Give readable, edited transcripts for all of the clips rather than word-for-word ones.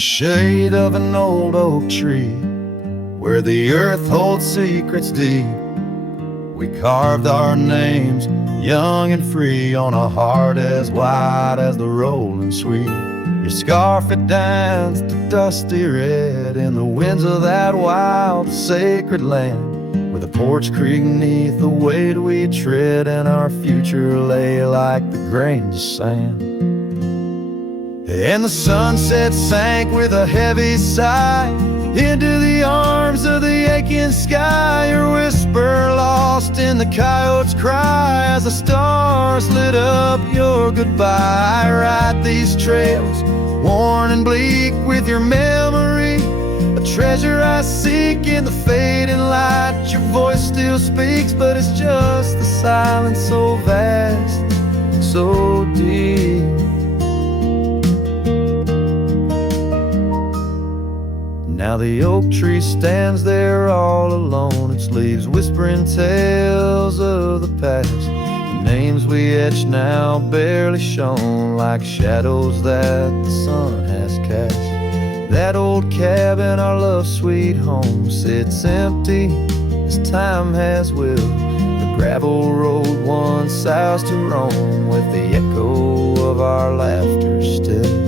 shade of an old oak tree, where the earth holds secrets deep, we carved our names, young and free, on a heart as wide as the rolling sweet. Your scarf, it danced to dusty red in the winds of that wild, sacred land, where the porch creaked neath the weight we tread, and our future lay like the grains of sand. And the sunset sank with a heavy sigh into the arms of the aching sky, your whisper lost in the coyote's cry as the stars lit up your goodbye. I ride these trails, worn and bleak, with your memory, a treasure I seek in the fading light. Your voice still speaks, but it's just the silence so vast, so deep. Now the oak tree stands there all alone, its leaves whispering tales of the past. The names we etched now barely shown, like shadows that the sun has cast. That old cabin, our love's sweet home, sits empty as time has willed. The gravel road once south to Rome, with the echo of our laughter still.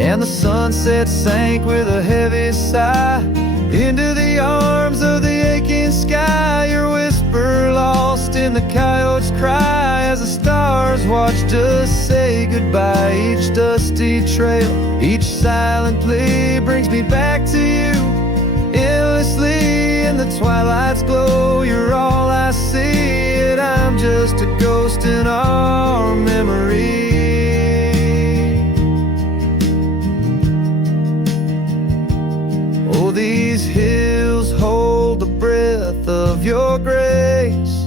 And the sunset sank with a heavy sigh into the arms of the aching sky, your whisper lost in the coyote's cry as the stars watched us say goodbye. Each dusty trail, each silent plea brings me back to you endlessly. In the twilight's glow, you're all I see, and I'm just a ghost in our memory. Oh, these hills hold the breath of your grace,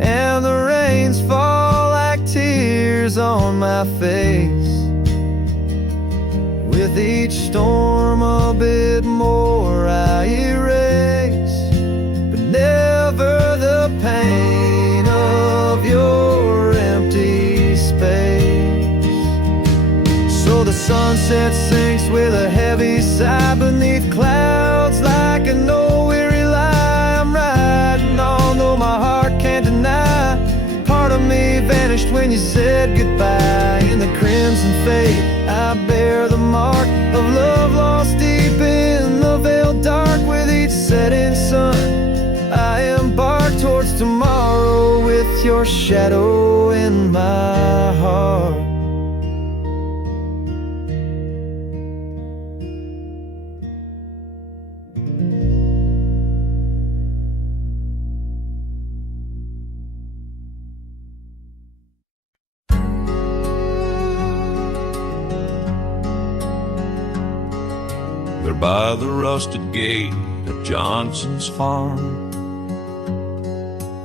and the rains fall like tears on my face. With each storm a bit more I erase, but never the pain of your empty space. So the sunset sinks with a heavy sigh beneath clouds like an old weary lie. I'm riding on though my heart can't deny. Part of me vanished when you said goodbye. In the crimson fade, I bear the mark of love lost deep in the veiled dark. With each setting sun, I embark towards tomorrow with your shadow in my heart. By the rusted gate of Johnson's farm,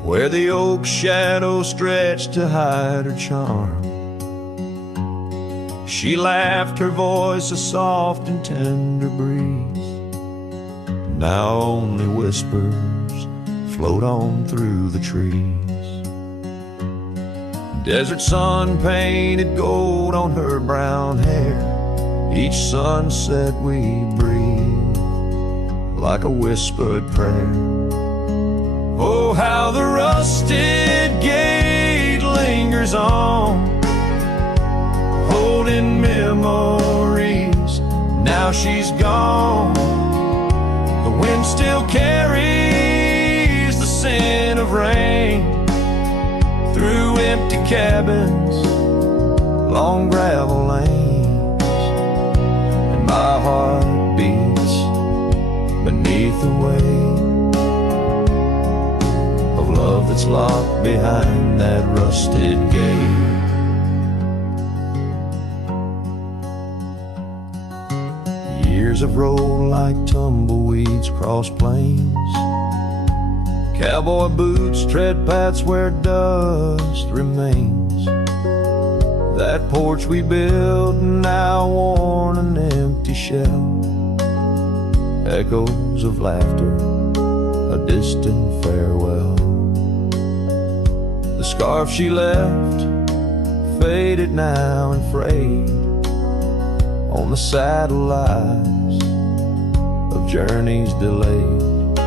where the oak shadow stretched to hide her charm, she laughed, her voice a soft and tender breeze. Now only whispers float on through the trees. Desert sun painted gold on her brown hair. Each sunset we breathe like a whispered prayer. Oh, how the rusted gate lingers on, holding memories. Now she's gone. The wind still carries the scent of rain through empty cabins, long gravel lanes. My heart beats beneath the weight of love that's locked behind that rusted gate. Years have rolled like tumbleweeds across plains. Cowboy boots tread paths where dust remains. That porch we built, now worn an empty shell. Echoes of laughter, a distant farewell. The scarf she left, faded now and frayed. the satellites of journeys delayed.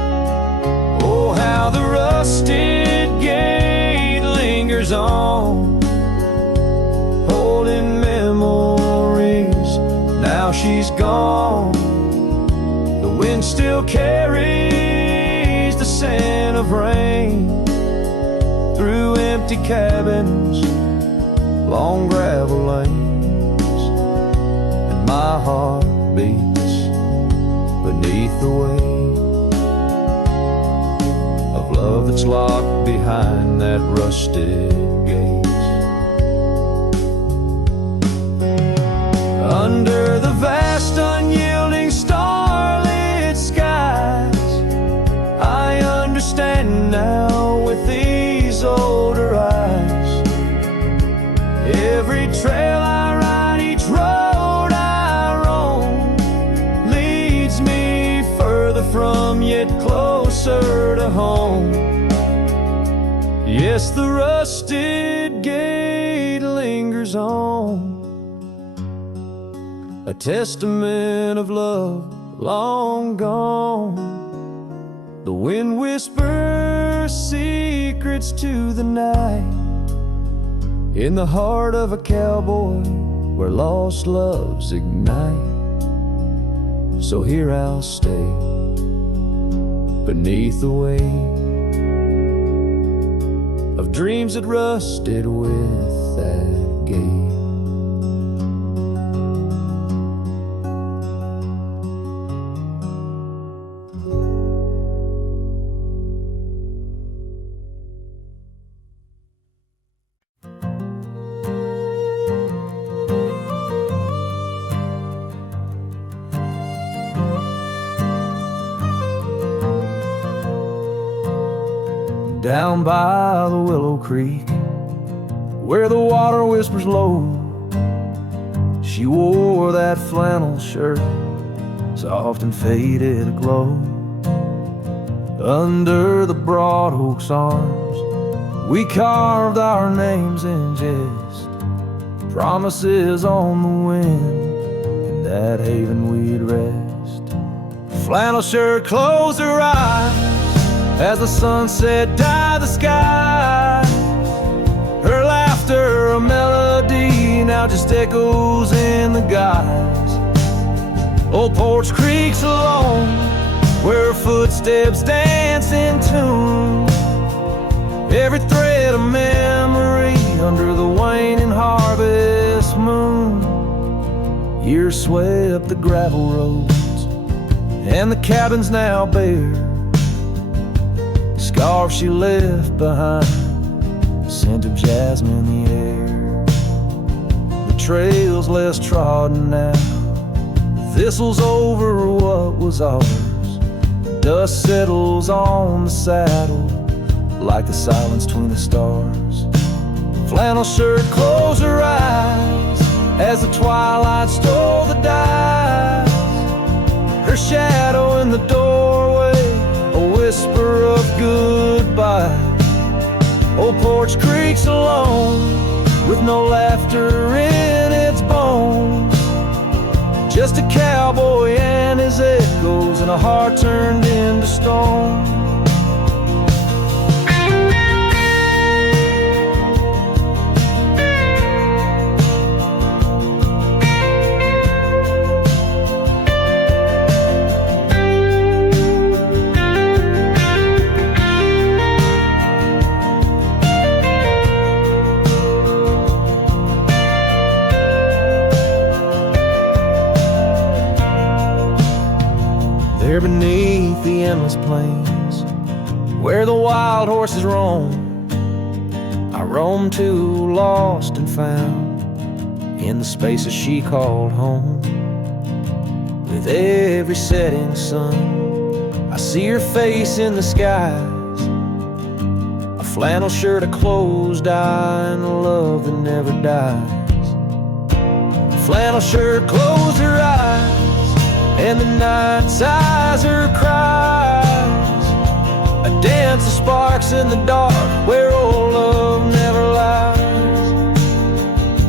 Oh, how the rusted gate lingers on, holding memories. Now she's gone. The wind still carries the scent of rain through empty cabins, long gravel lanes, and my heart beats beneath the weight of love that's locked behind that rusted gate. Under the vast unyielding starlit skies, I understand now with these older eyes. Every trail I ride, each road I roam, leads me further from, yet closer to home. Yes, the rusted gate lingers on, a testament of love long gone. The wind whispers secrets to the night, in the heart of a cowboy where lost loves ignite. So here I'll stay beneath the weight of dreams that rusted with that gate. Down by the Willow Creek, where the water whispers low, she wore that flannel shirt, soft and faded aglow. Under the broad oak's arms, we carved our names in jest, promises on the wind, in that haven we'd rest. Flannel shirt closed her eyes as the sunset dyed the sky. Her laughter, a melody, now just echoes in the guise. Old Porch Creek's alone, where her footsteps dance in tune. Every thread of memory under the waning harvest moon. Years swept the gravel roads, and the cabins now bare. Scarf she left behind, the scent of jasmine in the air. The trails less trodden now, the thistles over what was ours. Dust settles on the saddle like the silence between the stars. Flannel shirt closed her eyes as the twilight stole the dice. Her shadow in the doorway, a whisper of goodbye. Old Porch Creek's alone, with no laughter in its bones. Just a cowboy and his echoes, and a heart turned into stone. There beneath the endless plains, where the wild horses roam, I roam too, lost and found, in the spaces she called home. With every setting sun, I see her face in the skies. A flannel shirt, a closed eye, and a love that never dies. Flannel shirt closed her eyes, and the night sighs her cries. A dance of sparks in the dark, where old love never lies.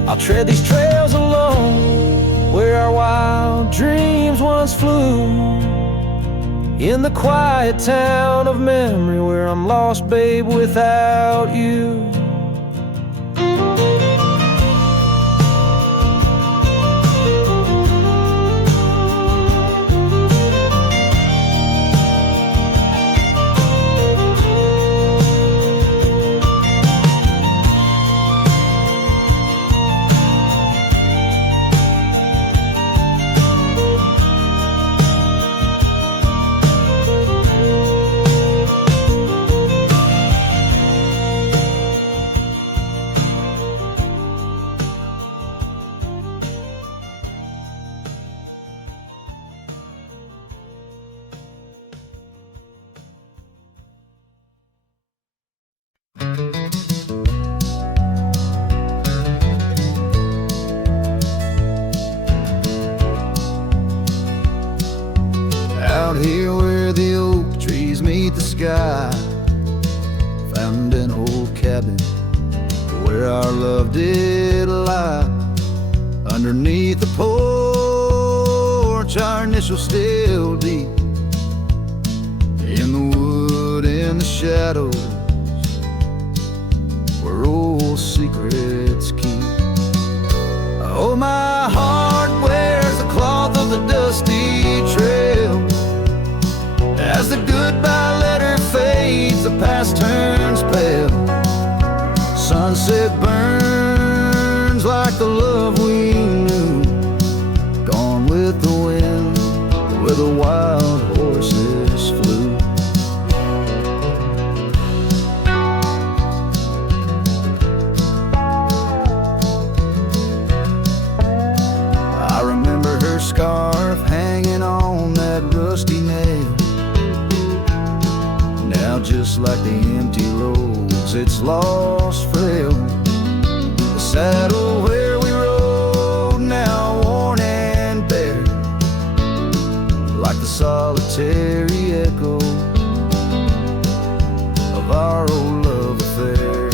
I'll tread these trails alone, where our wild wild dreams once flew in the quiet town of memory where I'm lost, babe, without you. Out here where the oak trees meet the sky, found an old cabin where our love did lie. Underneath the porch, our initials still deep in the wood, in the shadows where old secrets keep. Oh, my heart wears the cloth of the dusty trail. As the goodbye letter fades, the past turns pale. Sunset burns like the love we knew, gone with the wind, where the wild horses flew. I remember her scarf hanging on that rusty nail. Now just like the empty roads, it's lost frail. The saddle where we rode, now worn and bare, like the solitary echo of our old love affair.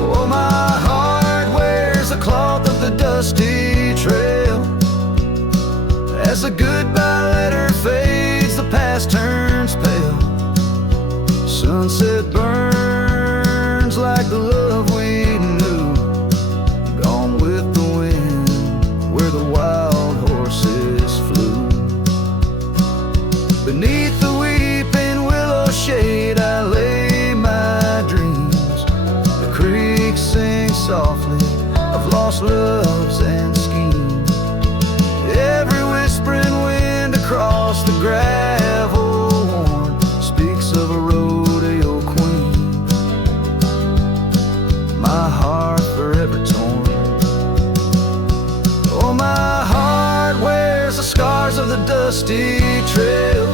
Oh, my heart wears the cloth of the dusty trail. As the goodbye letter fades, the past turns pale. Sunset burns like the love we knew, gone with the wind, where the wild horses flew. Beneath the weeping willow shade, I lay my dreams. The creek sings softly of lost loves and schemes. Every whispering wind across the gravel worn speaks of a rodeo queen. My heart forever torn. Oh, my heart wears the scars of the dusty trail.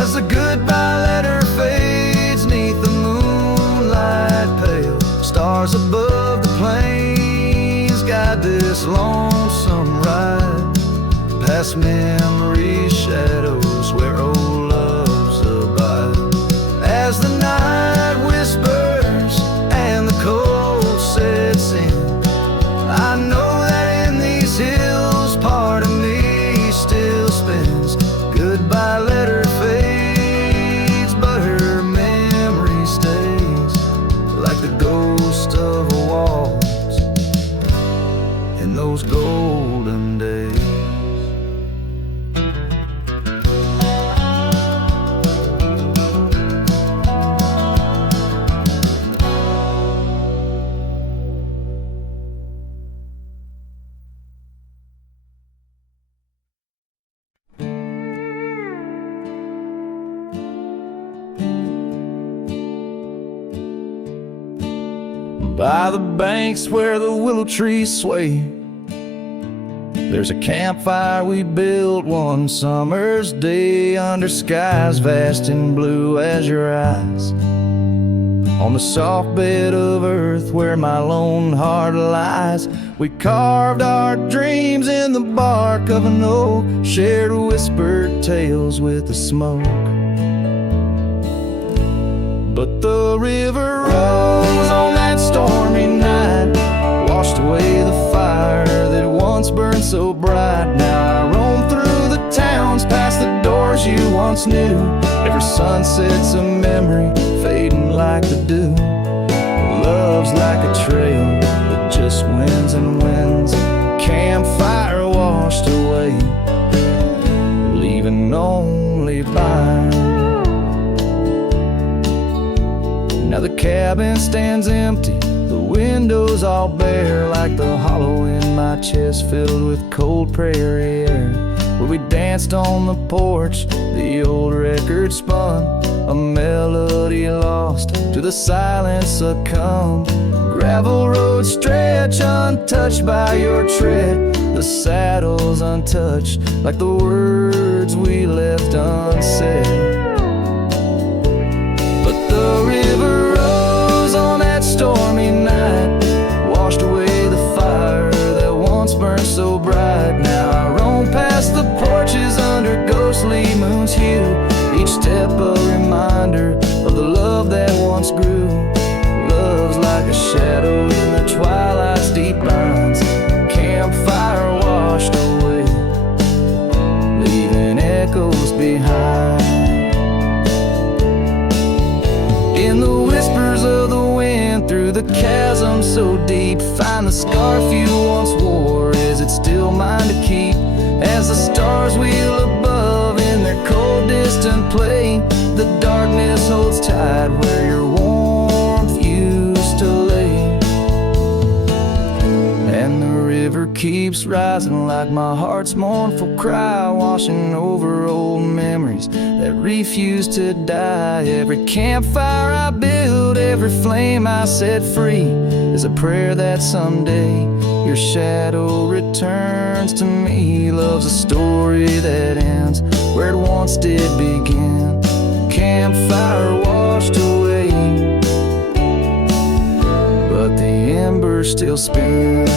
As the goodbye letter fades neath the moonlight pale, stars above the plains guide this lonesome ride, past memory's shadows where old loves abide. As the night whispers and the cold sets in, I know that in these hills part of me still spins. Goodbye letter fades, but her memory stays, like the ghost of a waltz in those golden days. By the banks where the willow trees sway, there's a campfire we built one summer's day under skies vast and blue as your eyes. On the soft bed of earth where my lone heart lies, we carved our dreams in the bark of an oak, shared whispered tales with the smoke. But the river rose on that stormy night, washed away the fire that once once burned so bright. Now I roam through the towns, past the doors you once knew. Every sunset's a memory, fading like the dew. Love's like a trail that just wins and wins. Campfire washed away, leaving only Bryan. Now the cabin stands empty, the windows all bare, like the hollow in my chest filled with cold prairie air. Where we danced on the porch, the old record spun, a melody lost to the silence succumb. Gravel roads stretch untouched by your tread, the saddles untouched like the words we left unsaid. But the river rose on that stormy night, washed away the fire that once burned so bright. Now I roam past the porches under ghostly moon's hue, each step a reminder of the love that once grew. Love's like a shadow in the twilight's deep lines, campfire washed away, leaving echoes behind. In the whispers of the wind, through the chasm so deep, find the scarf you once wore. Is it still mine to keep? As the stars wheel above in their cold distant play, the darkness holds tight where your warmth used to lay. And the river keeps rising like my heart's mournful cry, washing over old memories that refuse to die. Every campfire I build, every flame I set free, is a prayer that someday your shadow returns to me. Love's a story that ends where it once did begin. Campfire washed away, but the embers still spin.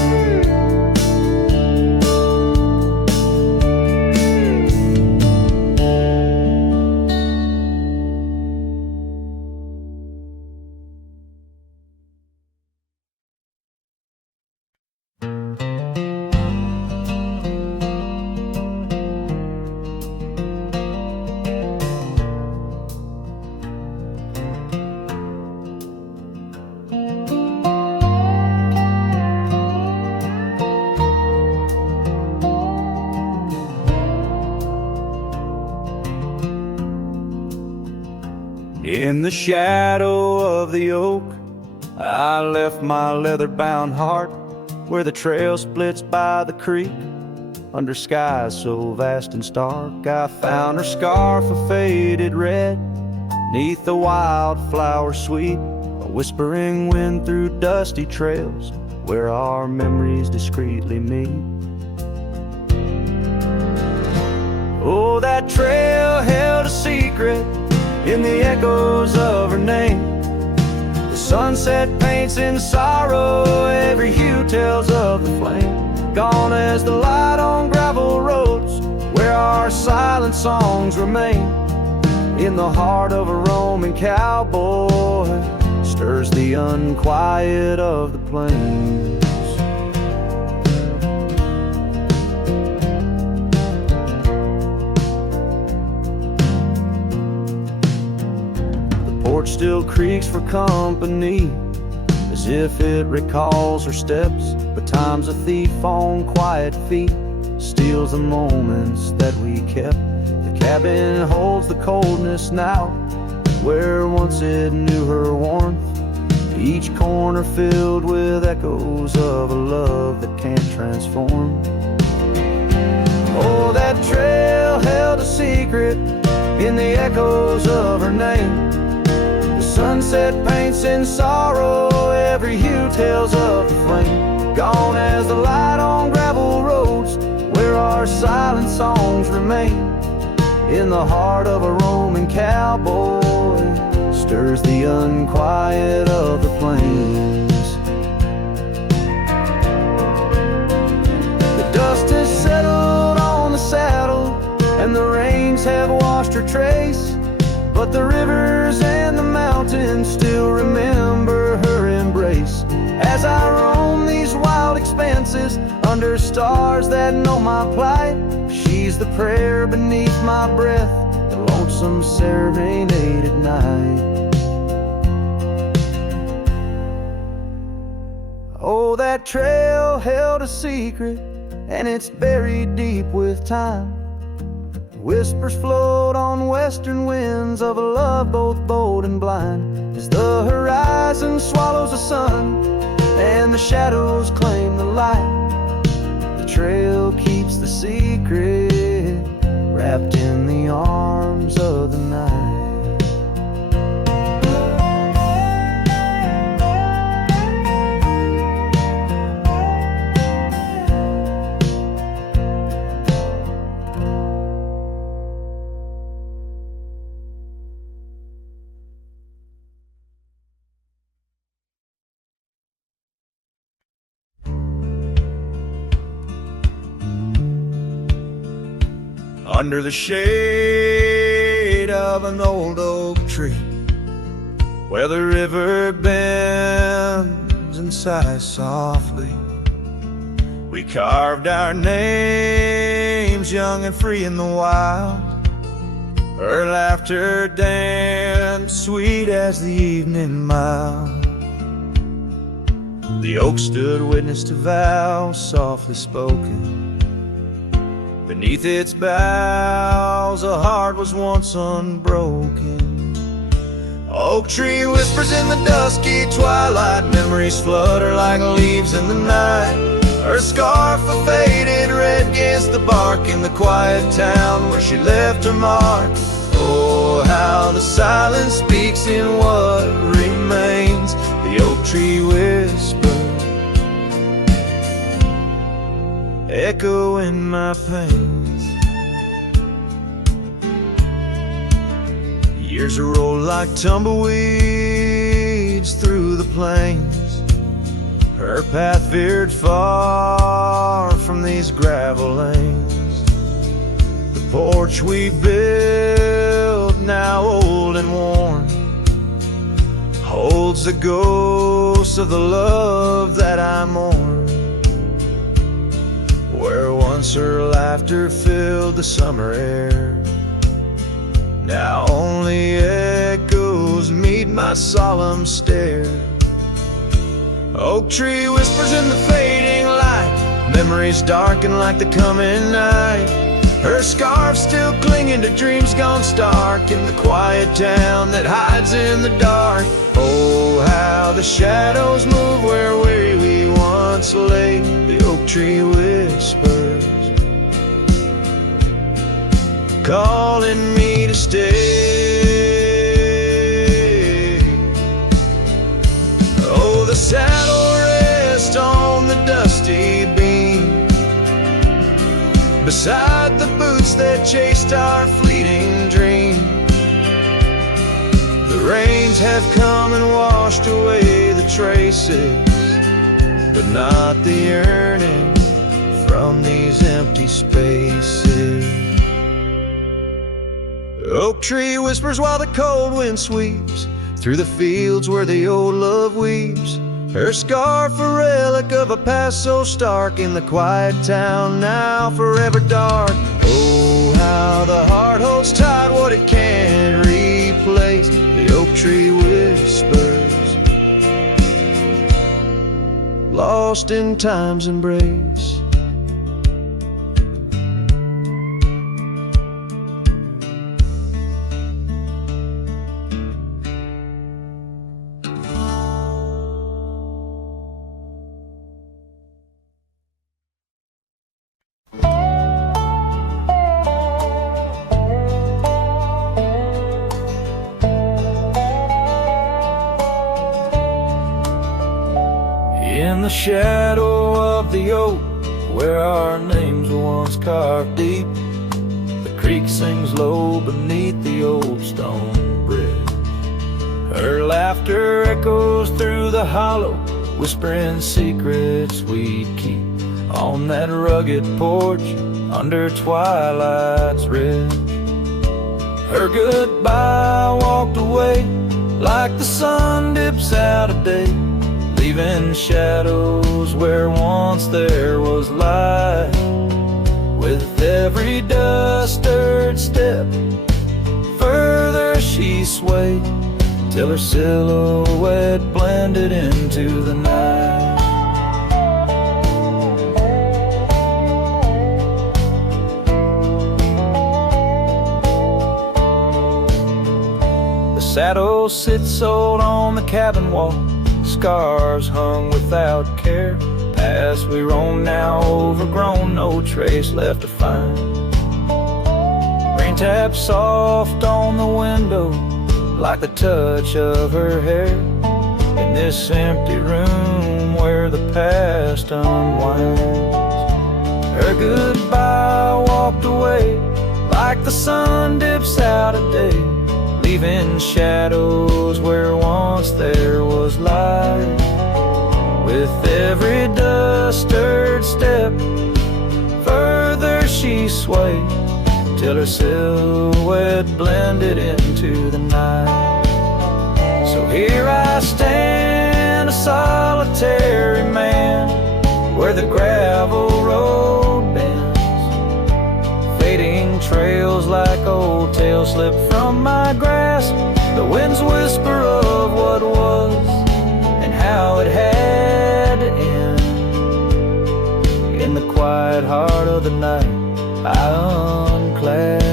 In the shadow of the oak, I left my leather-bound heart where the trail splits by the creek. Under skies so vast and stark, I found her scarf of faded red. Neath the wildflower sweet, a whispering wind through dusty trails where our memories discreetly meet. Oh, that trail held a secret in the echoes of her name. The sunset paints in sorrow, every hue tells of the flame. Gone as the light on gravel roads where our silent songs remain. In the heart of a roaming cowboy stirs the unquiet of the plains. Porch still creaks for company, as if it recalls her steps. But time's a thief on quiet feet, steals the moments that we kept. The cabin holds the coldness now, where once it knew her warmth. Each corner filled with echoes of a love that can't transform. Oh, that trail held a secret in the echoes of her name. Sunset paints in sorrow, every hue tells of the flame. Gone as the light on gravel roads where our silent songs remain. In the heart of a roaming cowboy stirs the unquiet of the plains. The dust has settled on the saddle and the rains have washed her trace, but the rivers and the mountains still remember her embrace. As I roam these wild expanses, under stars that know my plight. She's the prayer beneath my breath, the lonesome serenade at night. Oh, that trail held a secret, and it's buried deep with time. Whispers float on western winds of a love both bold and blind, as the horizon swallows the sun and the shadows claim the light. The trail keeps the secret wrapped in the arms of the night. Under the shade of an old oak tree, where the river bends and sighs softly, we carved our names young and free in the wild. Her laughter danced sweet as the evening mild. The oak stood witness to vows softly spoken. Beneath its boughs a heart was once unbroken. Oak tree whispers in the dusky twilight, memories flutter like leaves in the night. Her scarf a faded red against the bark in the quiet town where she left her mark. Oh, how the silence speaks in what remains. The oak tree whispers, echo in my pains. Years roll like tumbleweeds through the plains. Her path veered far from these gravel lanes. The porch we built, now old and worn, holds the ghost of the love that I mourn. Where once her laughter filled the summer air, now only echoes meet my solemn stare. Oak tree whispers in the fading light, memories darken like the coming night. Her scarf still clinging to dreams gone stark in the quiet town that hides in the dark. Oh, how the shadows move where we once lay. The oak tree whispers, calling me to stay. Oh, the saddle rests on the dusty beam, beside the boots that chased our fleeting dream. The rains have come and washed away the traces, but not the yearning from these empty spaces. Oak tree whispers while the cold wind sweeps through the fields where the old love weeps. Her scarf a relic of a past so stark in the quiet town now forever dark. Oh, how the heart holds tight what it can't replace. The oak tree whispers, lost in time's embrace. In the shadow of the oak, where our names were once carved deep, the creek sings low beneath the old stone bridge. Her laughter echoes through the hollow, whispering secrets we'd keep on that rugged porch under Twilight's ridge. Her goodbye walked away like the sun dips out of day, leaving shadows where once there was light. With every dust-stirred step, further she swayed, till her silhouette blended into the night. The saddle sits old on the cabin wall, scars hung without care. Past we roam now overgrown, no trace left to find. Rain taps soft on the window, like the touch of her hair. In this empty room where the past unwinds, her goodbye walked away, like the sun dips out of day, leaving shadows where once there was light. With every dust-stirred step, further she swayed, till her silhouette blended into the night. So here I stand, a solitary man, where the gravel road bends. Fading trails like old tales slip from my grasp, the wind's whisper of what was and how it had to end. In the quiet heart of the night, I unclasp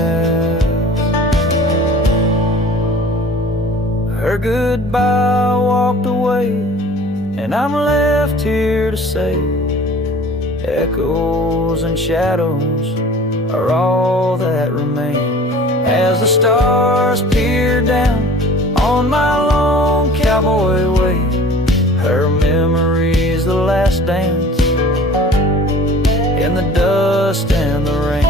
her goodbye, walked away, and I'm left here to say, echoes and shadows are all that remain. As the stars peer down on my long cowboy way, her memory's the last dance in the dust and the rain.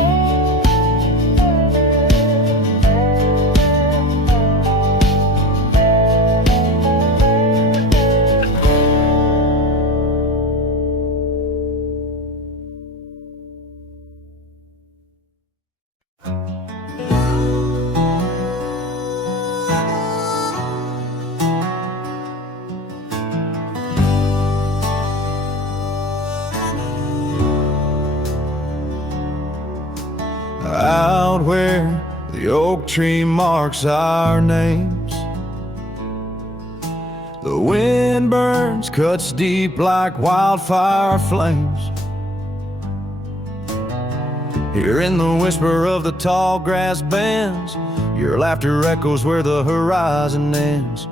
Out where the oak tree marks our names, the wind burns, cuts deep like wildfire flames. Hearing the whisper of the tall grass bends, your laughter echoes where the horizon ends.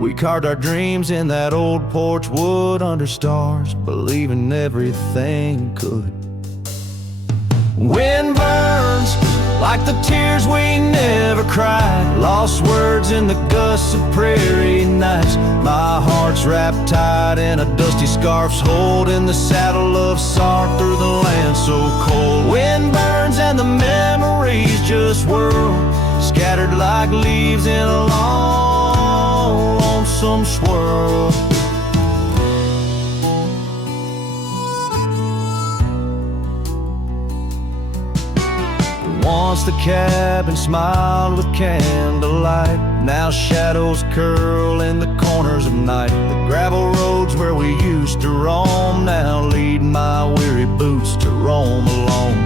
We carved our dreams in that old porch wood under stars, believing everything could. Wind burns like the tears we never cried, lost words in the gusts of prairie nights. My heart's wrapped tight in a dusty scarf's holding the saddle of sorrow through the land so cold. Wind burns and the memories just whirl, scattered like leaves in a long, lonesome swirl. Once the cabin smiled with candlelight, now shadows curl in the corners of night. The gravel roads where we used to roam now lead my weary boots to roam alone.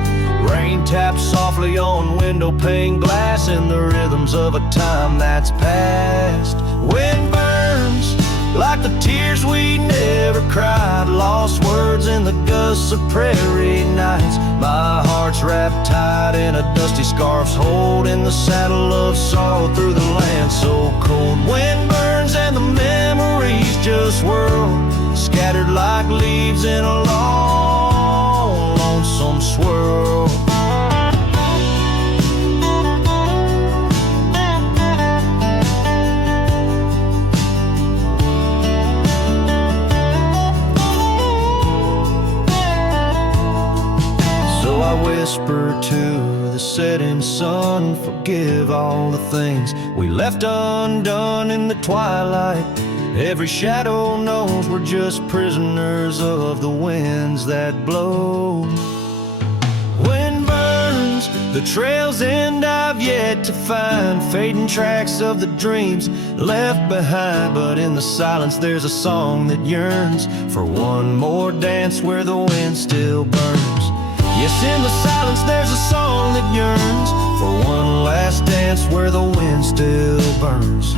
Rain taps softly on window pane glass in the rhythms of a time that's past. Wind burns like the tears we never cried, lost words in the gusts of prairie nights. My heart's wrapped tight in a dusty scarf's holding the saddle of sorrow through the land so cold. Wind burns and the memories just whirl, scattered like leaves in a long, lonesome swirl. I whisper to the setting sun, forgive all the things we left undone in the twilight. Every shadow knows we're just prisoners of the winds that blow. Wind burns, the trail's end I've yet to find, fading tracks of the dreams left behind. But in the silence there's a song that yearns for one more dance where the wind still burns. Yes, in the silence there's a song that yearns for one last dance where the wind still burns.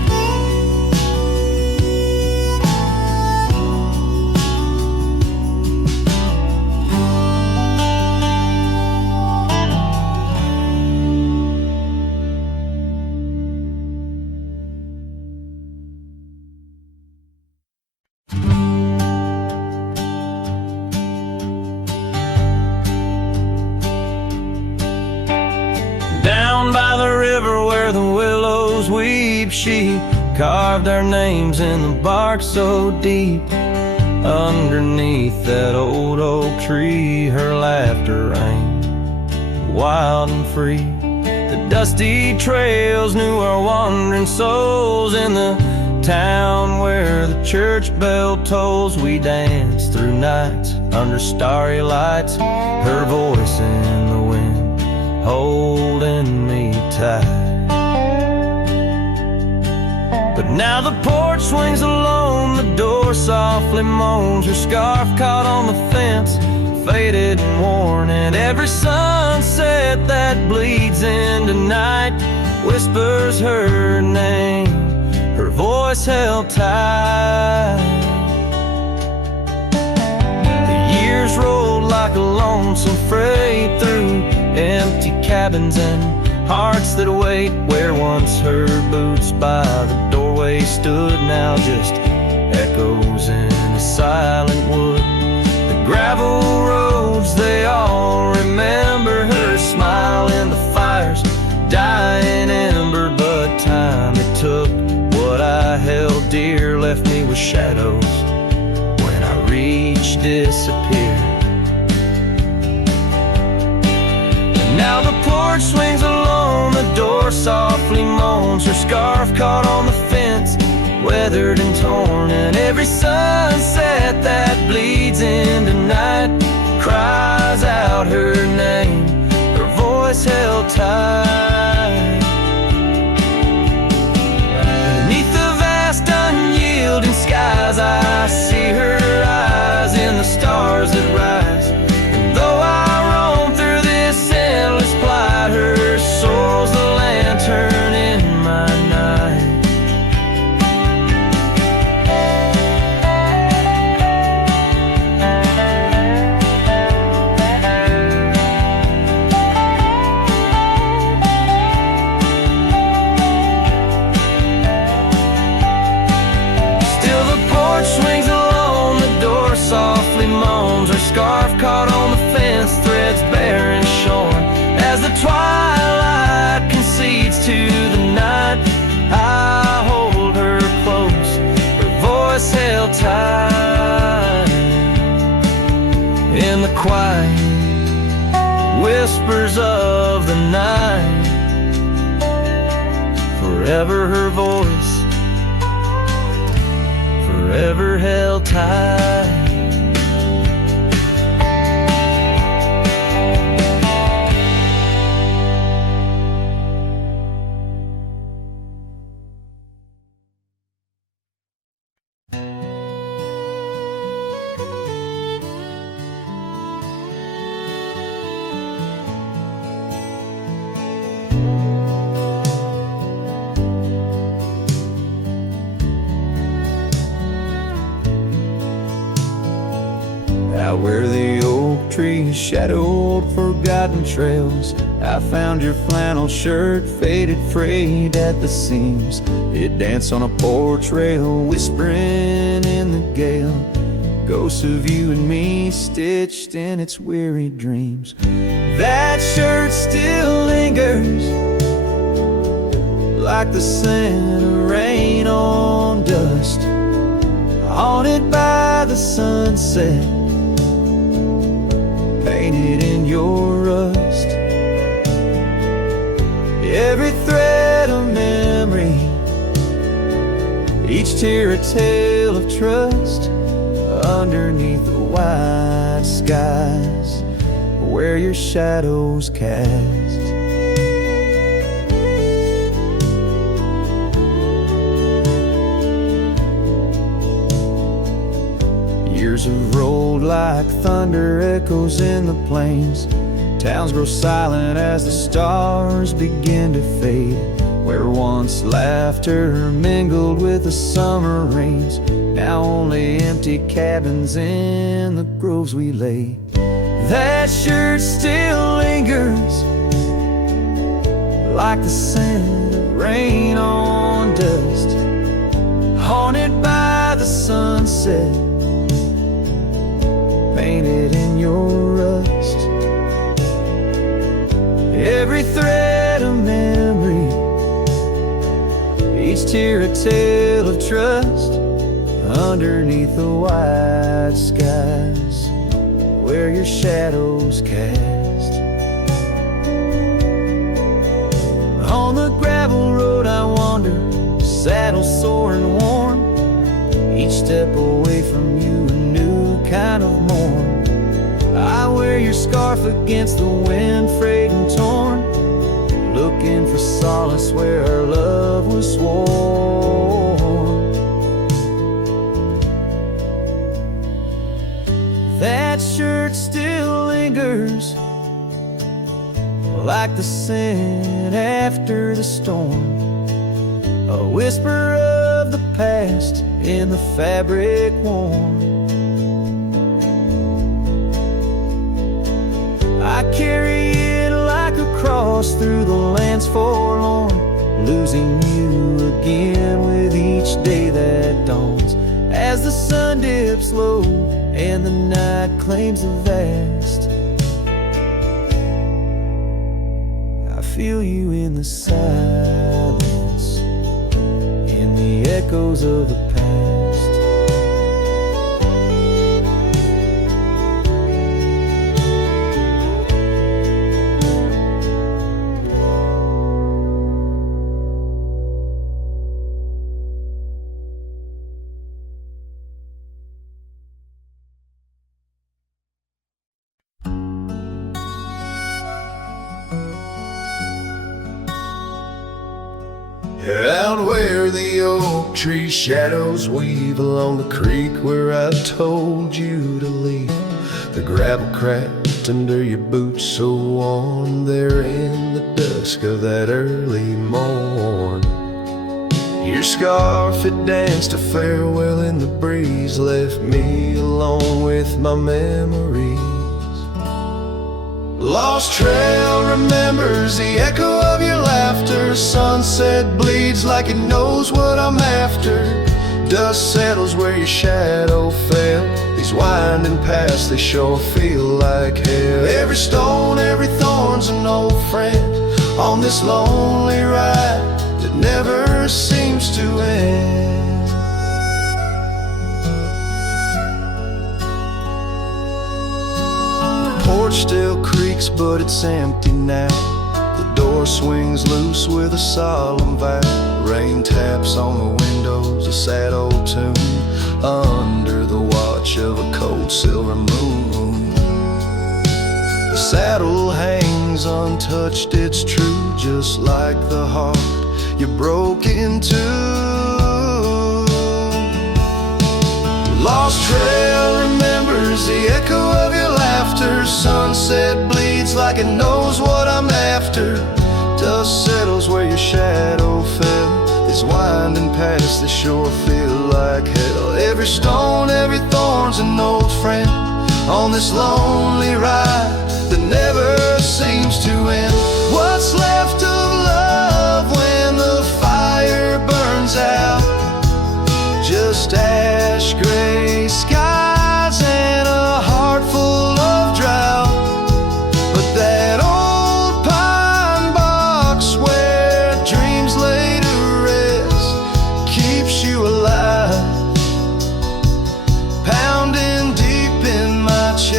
She carved our names in the bark so deep. Underneath that old oak tree, her laughter rang wild and free. The dusty trails knew our wandering souls. In the town where the church bell tolls, we danced through nights under starry lights, her voice in the wind holding me tight. But now the porch swings alone, the door softly moans, her scarf caught on the fence, faded and worn. And every sunset that bleeds into night whispers her name, her voice held tight. The years rolled like a lonesome freight through empty cabins and hearts that wait, where once her boots by the doorway stood, now just echoes in a silent wood. The gravel roads, they all remember her smile in the fire's dying ember. But time it took, what I held dear left me with shadows when I reached disappear. Now the porch swings alone, the door softly moans, her scarf caught on the fence, weathered and torn. And every sunset that bleeds into night cries out her name, her voice held tight. Beneath the vast unyielding skies, I see her eyes in the stars that rise. And though I roam through this endless plight, her soul's the lantern in my night. Still the porch swings alone, the door softly moans, her scarf caught on the fence, threads bare and shorn. As the twilight concedes to the night, I hold her close, her voice held tight. In the quiet whispers of the night, forever her voice, forever held tight. Out where the oak trees shadowed forgotten trails, I found your flannel shirt, faded, frayed at the seams. It danced on a porch rail, whispering in the gale, ghosts of you and me stitched in its weary dreams. That shirt still lingers like the scent of rain on dust, haunted by the sunset, painted in your rust. Every thread a memory, each tear a tale of trust, underneath the white skies where your shadows cast. Years have rolled like thunder, echoes in the plains. Towns grow silent as the stars begin to fade. Where once laughter mingled with the summer rains, now only empty cabins in the groves we lay. That shirt still lingers like the scent of rain on dust, haunted by the sunset, painted in your rust. Every thread a memory, each tear a tale of trust, underneath the wide skies where your shadows cast. On the gravel road I wander, saddle sore and worn, each step away from you a new kind of morn. I wear your scarf against the wind, frayed and torn, looking for solace where our love was sworn. That shirt still lingers like the scent after the storm, a whisper of the past in the fabric worn. I carry it like a cross through the lands forlorn, losing you again with each day that dawns, as the sun dips low and the night claims the vast. I feel you in the silence, in the echoes of the past. Out where the oak tree shadows weave along the creek where I told you to leave, the gravel cracked under your boots so worn there in the dusk of that early morn. Your scarf had danced a farewell in the breeze, left me alone with my memories. Lost trail remembers the echo of your laughter. Sunset bleeds like it knows what I'm after. Dust settles where your shadow fell. These winding paths, they sure feel like hell. Every stone, every thorn's an old friend on this lonely ride that never seems to end. Porch still creaks, but it's empty now. The door swings loose with a solemn vow. Rain taps on the windows, a sad old tune, under the watch of a cold silver moon. The saddle hangs untouched, it's true, just like the heart you broke into. Lost trail remembers the echo of your laughter. Sunset bleeds like it knows what I'm after. Dust settles where your shadow fell. These winding paths, they sure feel like hell. Every stone, every thorn's an old friend on this lonely ride that never seems to end. What's left of love when the fire burns out? Just ash gray skies and a heart full of drought. But that old pine box where dreams lay to rest keeps you alive, pounding deep in my chest.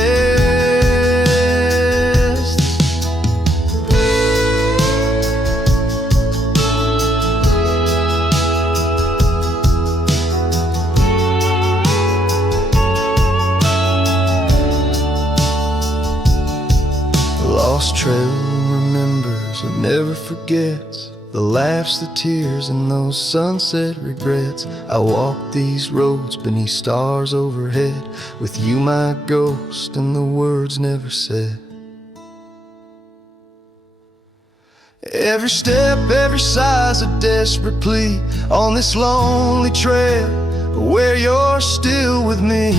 Lost trail remembers and never forgets The laughs, the tears, and those sunset regrets. I walk these roads beneath stars overhead, with you my ghost and the words never said. Every step, every sigh's a desperate plea on this lonely trail where you're still with me.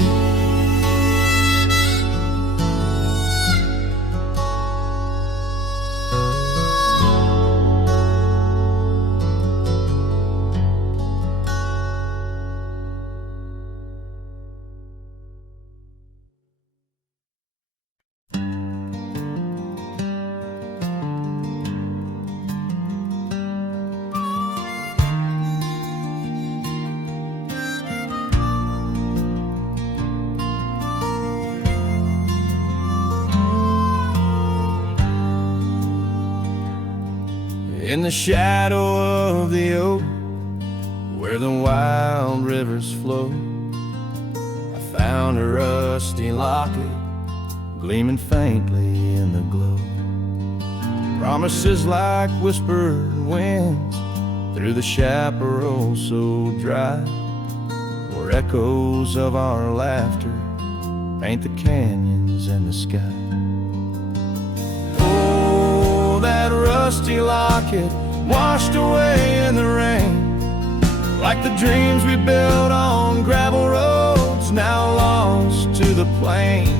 In the shadow of the oak, where the wild rivers flow, I found a rusty locket gleaming faintly in the glow. Promises like whispered winds through the chaparral so dry, where echoes of our laughter paint the canyons and the sky. That rusty locket washed away in the rain, like the dreams we built on gravel roads now lost to the plains.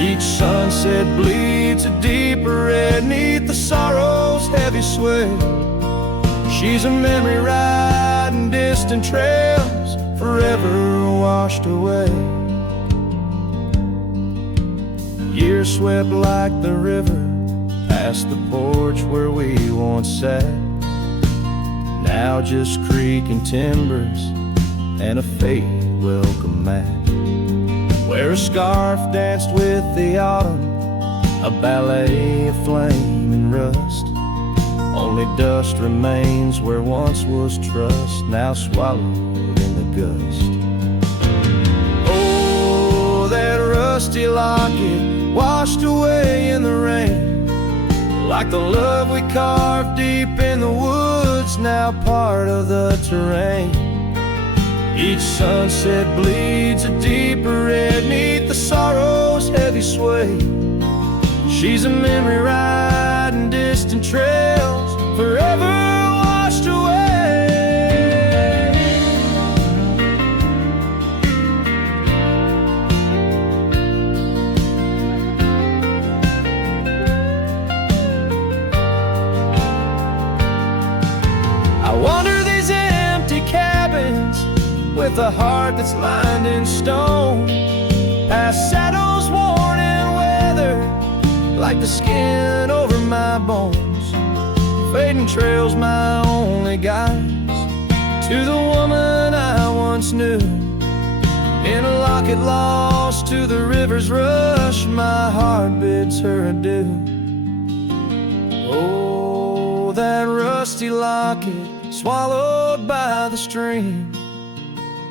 Each sunset bleeds a deeper red neath the sorrow's heavy sway. She's a memory riding distant trails, forever washed away. Years swept like the river past the porch where we once sat, now just creaking timbers and a faded welcome mat, where a scarf danced with the autumn, a ballet of flame and rust. Only dust remains where once was trust, now swallowed in the gust. Oh, that rusty locket washed away in the rain, like the love we carved deep in the woods, now part of the terrain. Each sunset bleeds a deeper red neath the sorrow's heavy sway. She's a memory riding distant trails, forever washed away. I wander these empty cabins with a heart that's lined in stone, past shadows worn and weathered like the skin over my bones. Fading trails my only guides to the woman I once knew, in a locket lost to the river's rush. My heart bids her adieu. Oh, that rusty locket swallowed by the stream,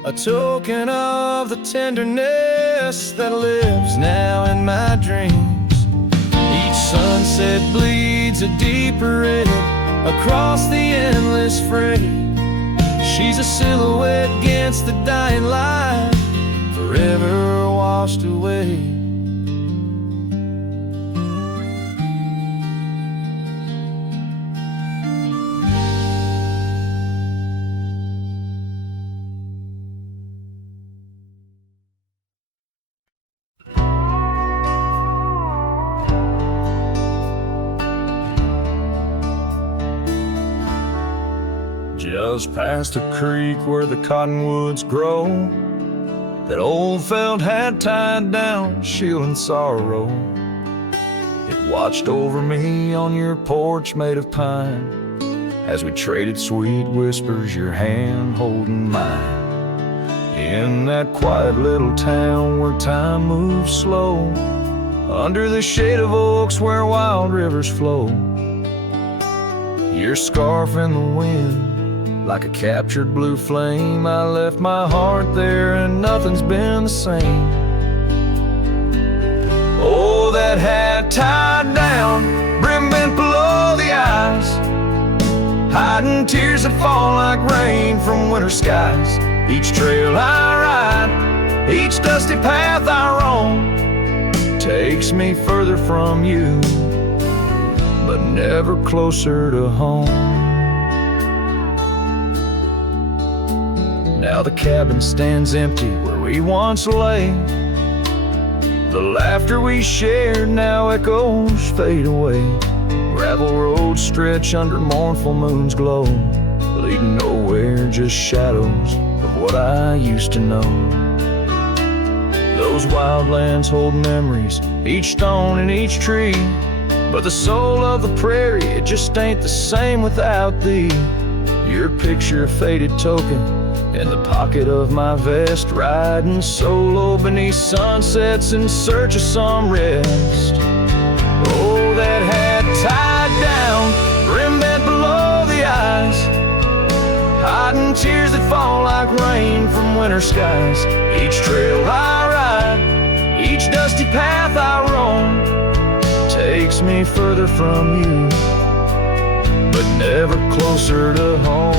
a token of the tenderness that lives now in my dreams. Each sunset bleeds a deeper red across the endless fray. She's a silhouette against the dying light, forever washed away. Just past a creek where the cottonwoods grow, that old felt had tied down, shielding sorrow. It watched over me on your porch made of pine, as we traded sweet whispers, your hand holding mine. In that quiet little town where time moves slow, under the shade of oaks where wild rivers flow, your scarf in the wind like a captured blue flame. I left my heart there and nothing's been the same. Oh, that hat tied down, brim bent below the eyes, hiding tears that fall like rain from winter skies. Each trail I ride, each dusty path I roam, takes me further from you, but never closer to home. Now the cabin stands empty where we once lay. The laughter we shared now echoes fade away. Gravel roads stretch under mournful moon's glow, leading nowhere, just shadows of what I used to know. Those wildlands hold memories, each stone and each tree, but the soul of the prairie, it just ain't the same without thee. Your picture, a faded token in the pocket of my vest, riding solo beneath sunsets in search of some rest. Oh, that hat tied down, brim bent below the eyes, hiding tears that fall like rain from winter skies. Each trail I ride, each dusty path I roam, takes me further from you, but never closer to home.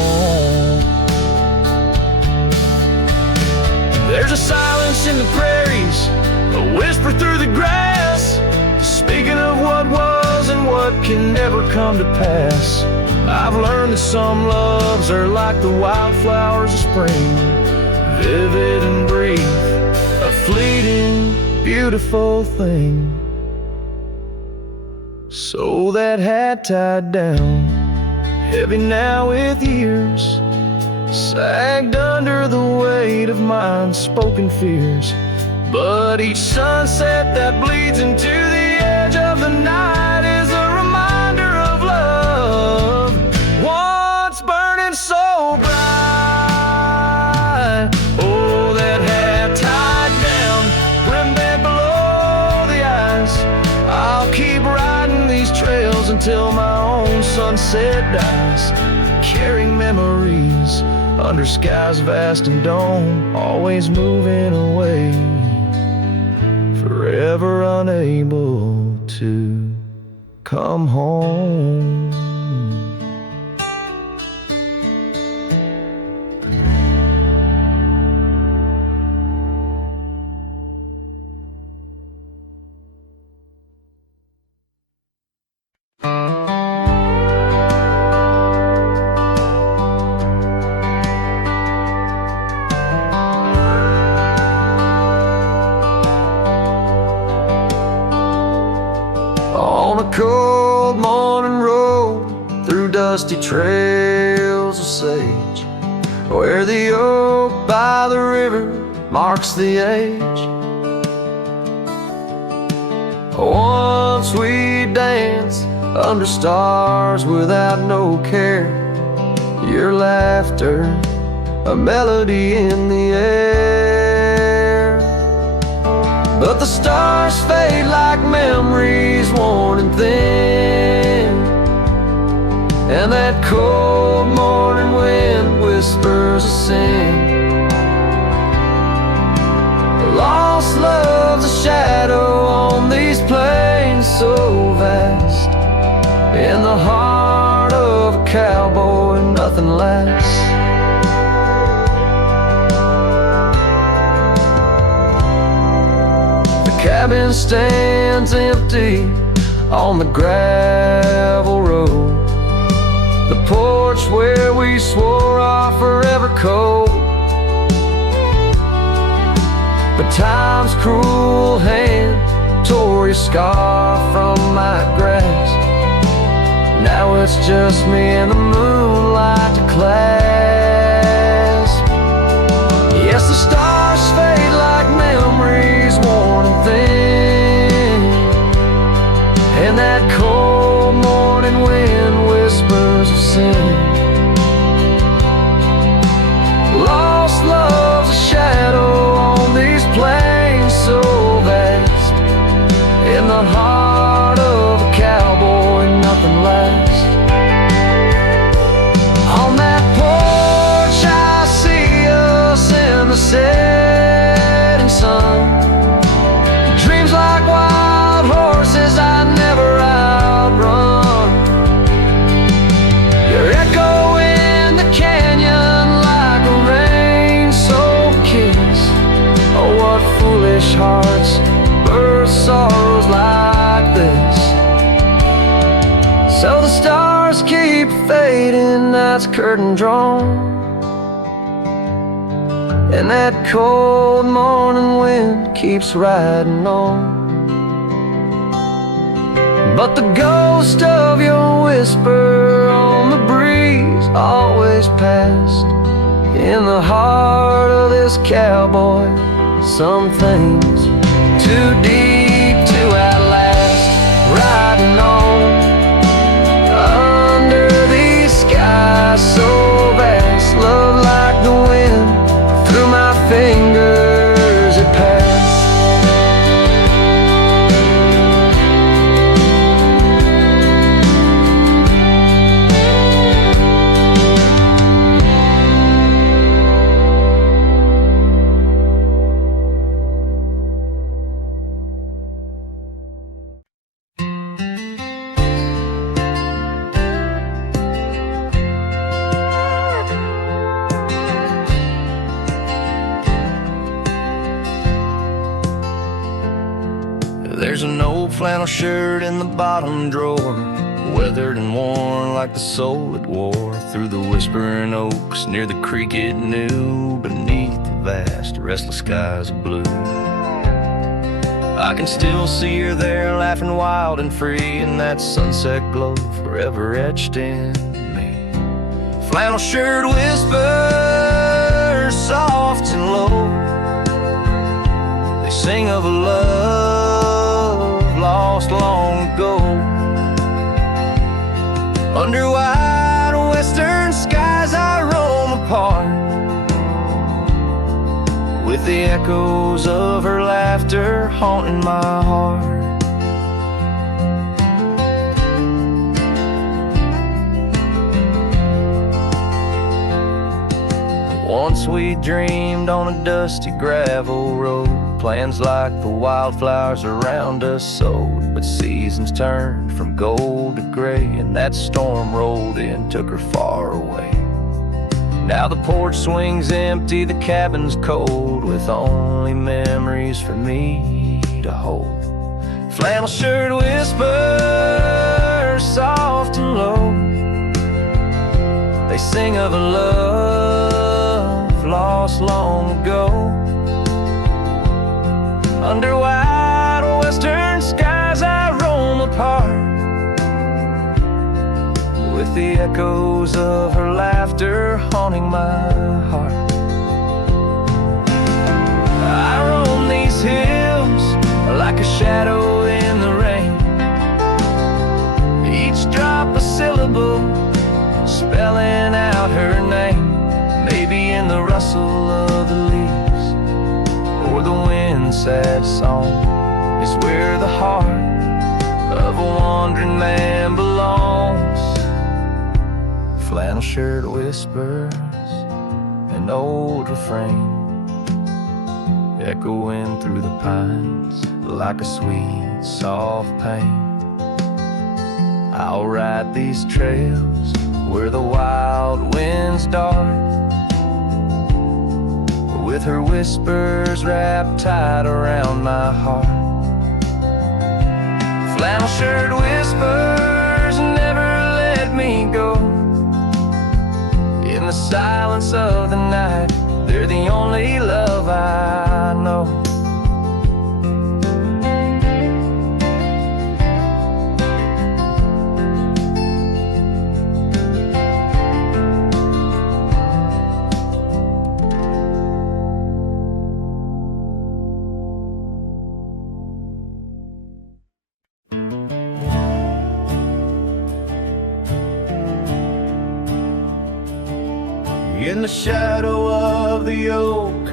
There's a silence in the prairies, a whisper through the grass, speaking of what was and what can never come to pass. I've learned that some loves are like the wildflowers of spring, vivid and brief, a fleeting, beautiful thing. So that hat tied down, heavy now with years, sagged under the weight of my unspoken fears. But each sunset that bleeds into the edge of the night is a reminder of love, once burning so bright. Oh, that hat tied down, brim bent below the eyes, I'll keep riding these trails until my own sunset dies, carrying memories under skies vast and dome, always moving away, forever unable to come home. Cold morning road through dusty trails of sage, where the oak by the river marks the age. Once we danced under stars without no care, your laughter, a melody in the air. But the stars fade like memories worn and thin, and that cold morning wind whispers a sin. Lost love's a shadow on these plains so vast, in the heart of a cowboy nothing lasts. Cabin stands empty on the gravel road, the porch where we swore our forever code. But time's cruel hand tore your scar from my grasp. Now it's just me and the moonlight to clasp. Yes, the stars fade like memories worn and thin, and that cold morning wind whispers of sin. Lost love's a shadow on these plains so vast, in the heart of a cowboy nothing lasts. On that porch I see us in the setting sun, dreams like wild horses I never outrun. Your So the stars keep fading, night's curtain drawn, and that cold morning wind keeps riding on. But the ghost of your whisper on the breeze always passed. In the heart of this cowboy, some things too deep to outlast. Riding on under these skies so vast, love like the wind through my fingers it passed. There's an old flannel shirt in the bottom drawer, weathered and worn like the soul it wore through the whispering oaks near the creek it knew, beneath the vast restless skies of blue. I can still see her there, laughing wild and free in that sunset glow forever etched in me. Flannel shirt whispers soft and low, they sing of a love lost long ago. Under wide western skies I roam apart, with the echoes of her laughter haunting my heart. Once we dreamed on a dusty gravel road, plans like the wildflowers around us sowed, but seasons turned from gold to gray, and that storm rolled in, took her far away. Now the porch swings empty, the cabin's cold, with only memories for me to hold. Flannel shirt whispers soft and low, they sing of a love lost long ago. Under wide western skies I roam apart, with the echoes of her laughter haunting my heart. I roam these hills like a shadow in the rain, each drop a syllable spelling out her name. Maybe in the rustle of the leaves or the wind's sad song is where the heart of a wandering man belongs. Flannel shirt whispers, an old refrain, echoing through the pines like a sweet, soft pain. I'll ride these trails where the wild winds dart, with her whispers wrapped tight around my heart. Flannel shirt whispers never let me go. In the silence of the night, they're the only love I know. In the shadow of the oak,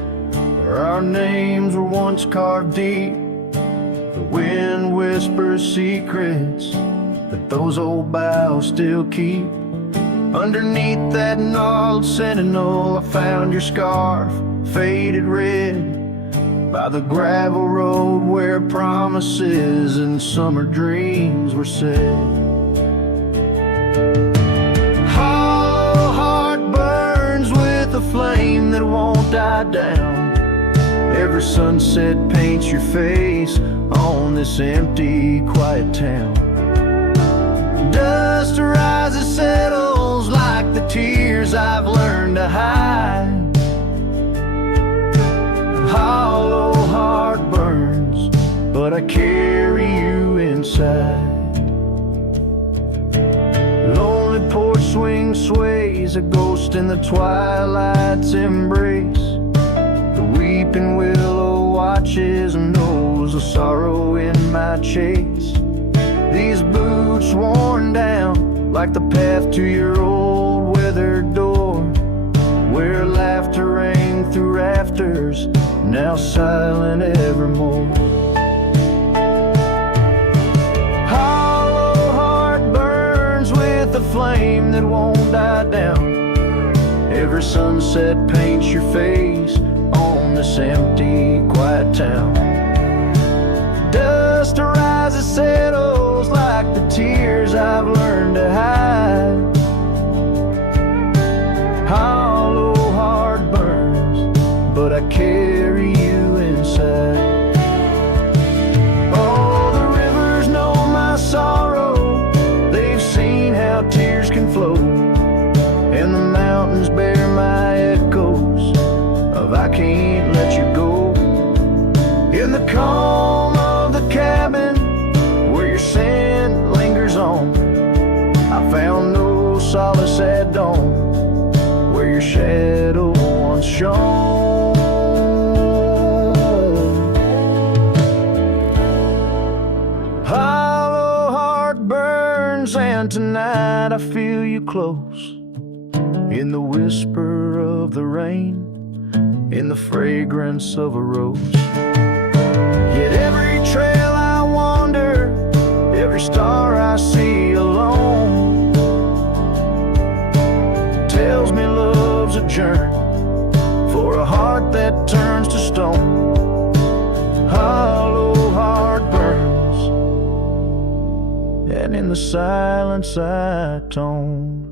where our names were once carved deep, the wind whispers secrets that those old boughs still keep. Underneath that gnarled sentinel, I found your scarf, faded red, by the gravel road where promises and summer dreams were said. A flame that won't die down. Every sunset paints your face on this empty, quiet town. Dust but I carry you inside. Lonely porch swing sways, a ghost in the twilight's embrace. The weeping willow watches and knows the sorrow in my chase. These boots worn down like the path to your old weathered door, where laughter rang through rafters, now silent evermore. Hollow heart burns with a flame that won't die down. Every sunset paints your face on this empty, quiet town. Dust arises, settles like the tears I've learned to hide. Hollow heart burns, but I carry you inside. Oh, the rivers know my sorrow, they've seen how tears can flow, and the mountains bear my echoes of I can't let you go. In the calm of the cabin where your scent lingers on, I found no solace at dawn, where your shadow once shone. Hollow heart burns, and tonight I feel you close, in the whisper of the rain, in the fragrance of a rose. Yet every trail I wander, every star I see alone, tells me love's a journey for a heart that turns to stone. Hollow heart burns, and in the silence I tone.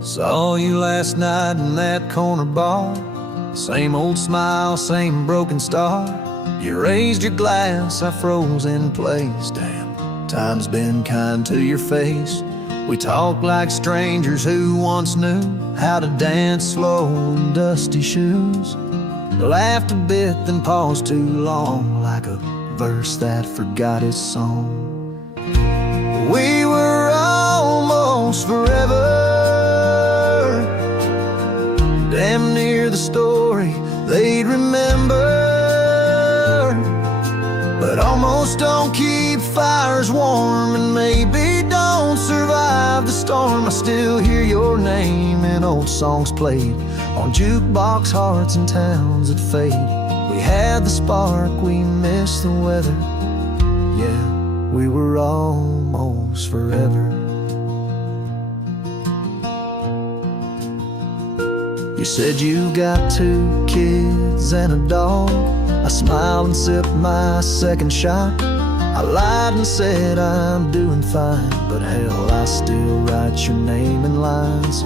Saw you last night in that corner bar, same old smile, same broken star. You raised your glass, I froze in place. Damn, time's been kind to your face. We talked like strangers who once knew how to dance slow in dusty shoes. Laughed a bit, then paused too long, like a verse that forgot its song. We were almost forever, damn near the story they'd remember. But almost don't keep fires warm, and maybe don't survive the storm. I still hear your name in old songs played on jukebox hearts and towns that fade. We had the spark, we missed the weather. Yeah, we were almost forever. You said you got 2 kids and a dog. I smiled and sipped my second shot. I lied and said I'm doing fine, but hell, I still write your name in lines.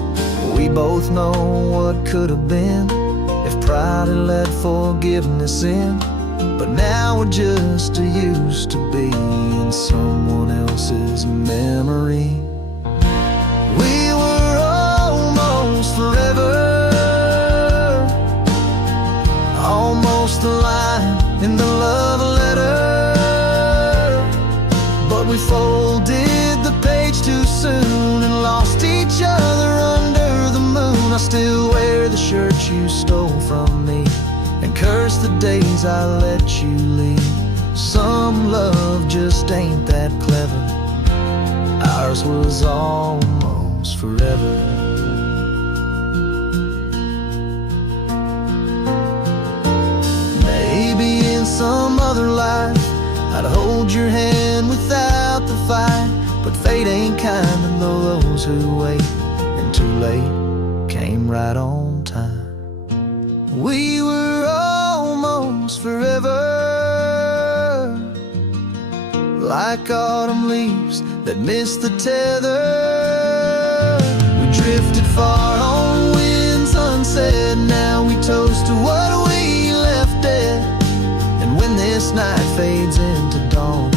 We both know what could have been if pride had let forgiveness in. But now we're just used to be in someone else's memory. We were almost forever, almost the line in the love letter. But we folded the page too soon and lost each other under the moon. I still wear the shirt you stole from me and curse the days I let you leave. Some love just ain't that clever. Ours was almost forever. In some other life, I'd hold your hand without the fight. But fate ain't kind to those who wait, and too late came right on time. We were almost forever, like autumn leaves that miss the tether. We drifted far on winds unsaid, now we toast to what we left dead. And when this night fades into dawn,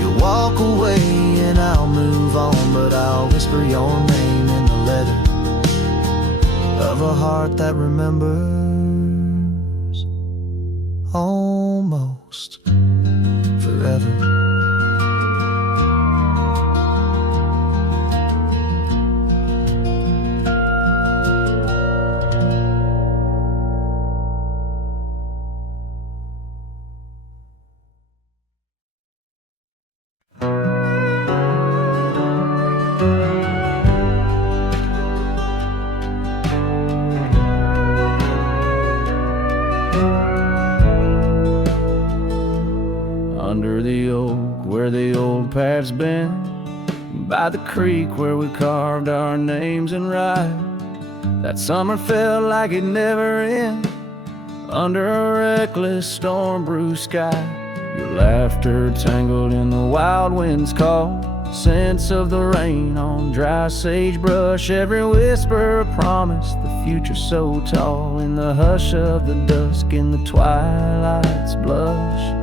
you'll walk away and I'll move on, but I'll whisper your name in the leather of a heart that remembers almost forever. Under the oak where the old path's been, by the creek where we carved our names in rye. That summer felt like it never ended, under a reckless storm-bruised sky. Your laughter tangled in the wild wind's call, scents of the rain on dry sagebrush, every whisper a promise, the future so tall, in the hush of the dusk, in the twilight's blush.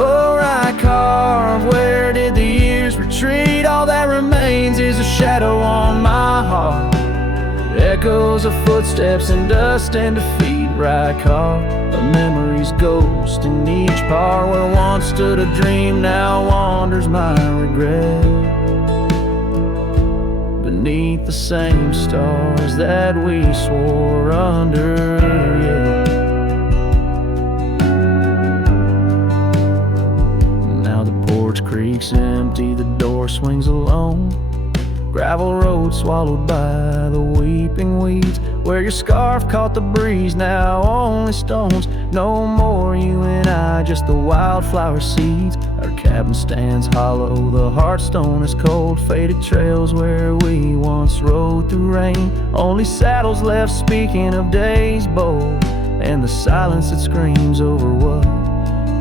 Oh, right carve, where did the years retreat? All that remains is a shadow on my heart, echoes of footsteps and dust and defeat. Right carve, a memory's ghost in each part, where once stood a dream, now wanders my regret, beneath the same stars that we swore under. Yeah. Porch creak's empty, the door swings alone. Gravel road swallowed by the weeping weeds, where your scarf caught the breeze, now only stones. No more you and I, just the wildflower seeds. Our cabin stands hollow, the hearthstone is cold. Faded trails where we once rode through rain, only saddles left speaking of days bold, and the silence that screams over what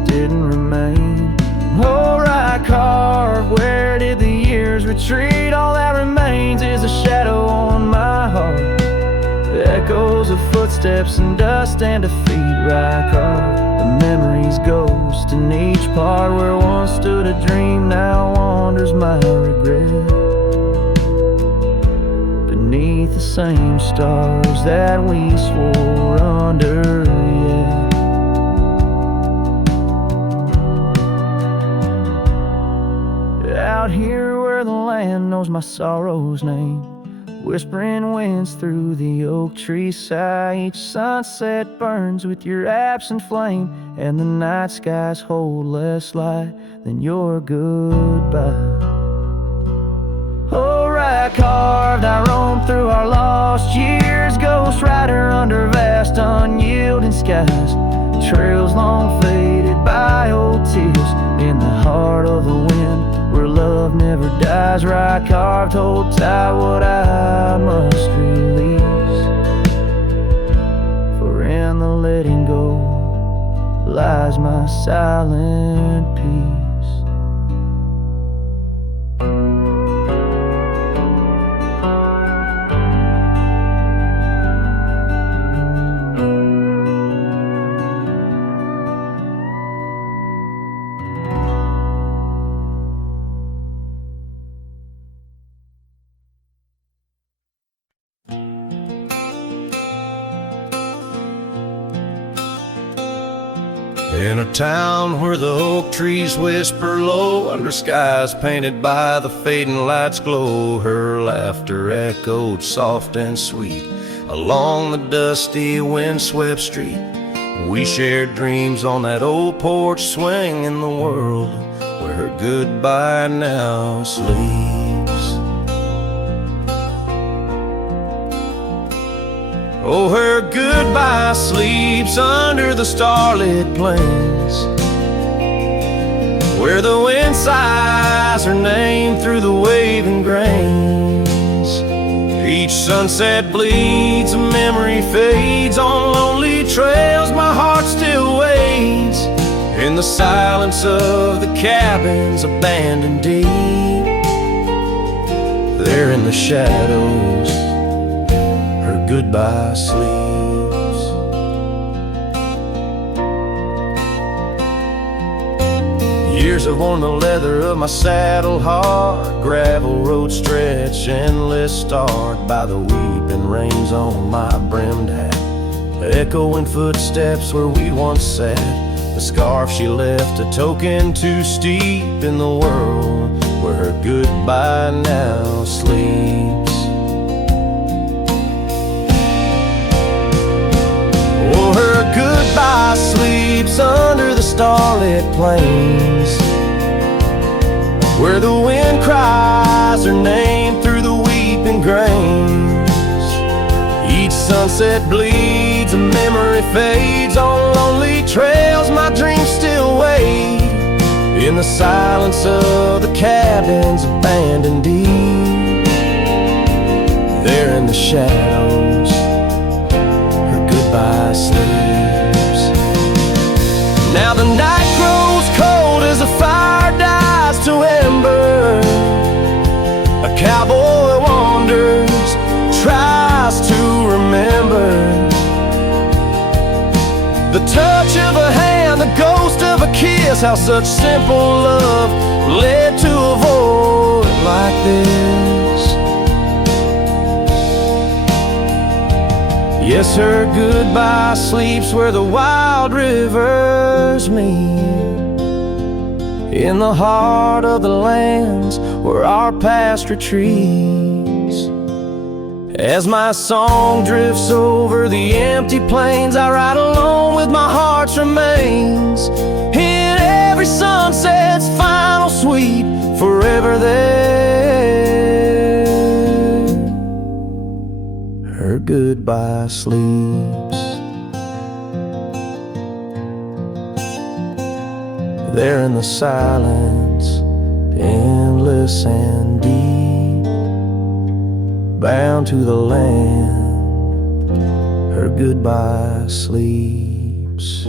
didn't remain. Oh, right carve, where did the years retreat? All that remains is a shadow on my heart, echoes of footsteps and dust and defeat. Right carve, the memory's ghost in each part, where once stood a dream, now wanders my regret, beneath the same stars that we swore under. Yeah. Out here where the land knows my sorrow's name, whispering winds through the oak tree sigh. Each sunset burns with your absent flame, and the night skies hold less light than your goodbye. Oh, right carved, I roam through our lost years, ghost rider under vast unyielding skies. Trails long faded by old tears, in the heart of the wind where love never dies. Right carved, hold tight what I must release, for in the letting go lies my silent peace. In a town where the oak trees whisper low, under skies painted by the fading light's glow, her laughter echoed soft and sweet along the dusty windswept street. We shared dreams on that old porch swing, in the world where her goodbye now sleeps. Oh, her goodbye sleeps under the starlit plains, where the wind sighs her name through the waving grains. Each sunset bleeds, a memory fades, on lonely trails my heart still waits, In the silence of the cabins abandoned deep, there in the shadows her goodbye sleeps. Years have worn the leather of my saddle hard, gravel road stretch endless, starred by the weeping rains on my brimmed hat, echoing footsteps where we once sat. The scarf she left, a token too steep in the world where her goodbye now sleeps. Oh, her goodbye sleeps under the starlit plains, where the wind cries her name through the weeping grains. Each sunset bleeds, a memory fades on lonely trails. My dreams still wait in the silence of the cabins abandoned deep, there in the shadows her goodbye sleeps. Now the night grows cold as the fire dies to ember. A cowboy wanders, tries to remember the touch of a hand, the ghost of a kiss, how such simple love led to a void like this. Yes, her goodbye sleeps where the wild rivers meet, in the heart of the lands where our past retreats. As my song drifts over the empty plains, I ride alone with my heart's remains. In every sunset's final sweep, forever there, her goodbye sleeps. There in the silence, endless and deep, bound to the land, her goodbye sleeps.